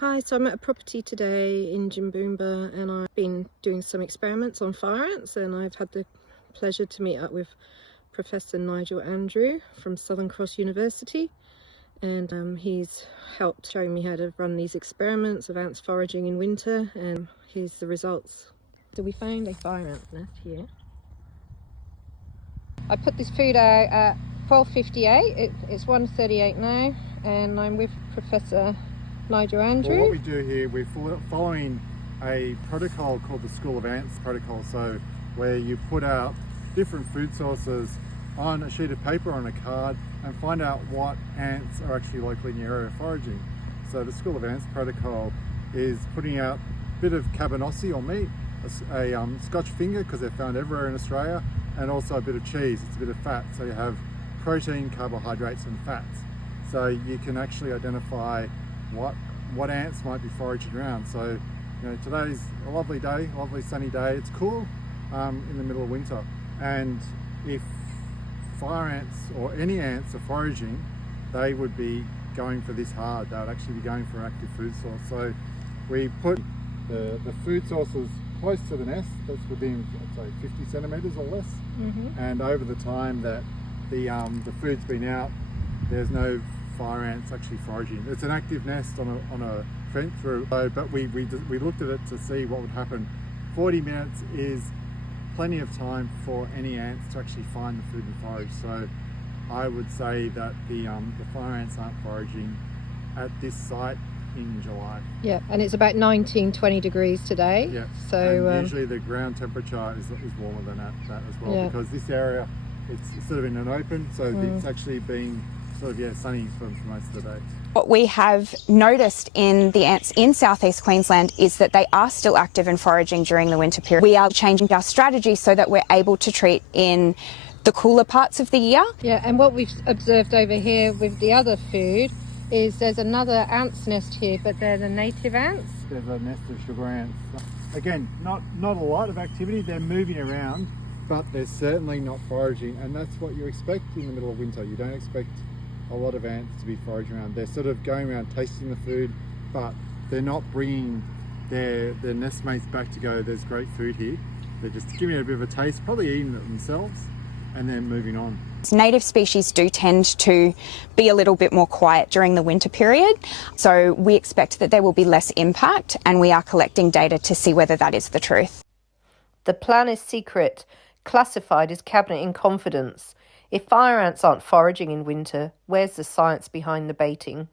Hi, so I'm at a property today in Jimboomba and I've been doing some experiments on fire ants, and I've had the pleasure to meet up with Professor Nigel Andrew from Southern Cross University, and he's helped show me how to run these experiments of ants foraging in winter, and here's the results. So we found a fire ant nest here. I put this food out at 12:58, it's 1:38 now, and I'm with Professor Nigel Andrew. Well, what we do here, we're following a protocol called the School of Ants protocol. So where you put out different food sources on a sheet of paper, on a card, and find out what ants are actually locally in your area foraging. So the School of Ants protocol is putting out a bit of cabanossi or meat, a Scotch finger, because they're found everywhere in Australia, and also a bit of cheese. It's a bit of fat. So you have protein, carbohydrates and fats. So you can actually identify what ants might be foraging around. So today's a lovely day, a lovely sunny day. It's cool in the middle of winter, and if fire ants or any ants are foraging, they would be going for this hard. They would actually be going for an active food source. So we put the food sources close to the nest, that's within, I'd say, 50 centimetres or less. And over the time that the food's been out, there's no fire ants actually foraging. It's an active nest on a fence through, but we looked at it to see what would happen. 40 minutes is plenty of time for any ants to actually find the food and forage. So I would say that the fire ants aren't foraging at this site in July. Yeah, and it's about 19-20 degrees today. Yeah, so and usually the ground temperature is warmer than that as well, yeah. Because this area, it's sort of in an open, so it's actually been sort of sunny for most of the day. What we have noticed in the ants in southeast Queensland is that they are still active and foraging during the winter period. We are changing our strategy so that we're able to treat in the cooler parts of the year. Yeah, and what we've observed over here with the other food is there's another ant's nest here, but they're the native ants. There's a nest of sugar ants. Again, not a lot of activity. They're moving around, but they're certainly not foraging, and that's what you expect in the middle of winter. You don't expect a lot of ants to be foraging around. They're sort of going around tasting the food, but they're not bringing their nest mates back to go, there's great food here. They're just giving it a bit of a taste, probably eating it themselves, and then moving on. Native species do tend to be a little bit more quiet during the winter period, so we expect that there will be less impact, and we are collecting data to see whether that is the truth. The plan is secret, classified as cabinet in confidence. If fire ants aren't foraging in winter, where's the science behind the baiting?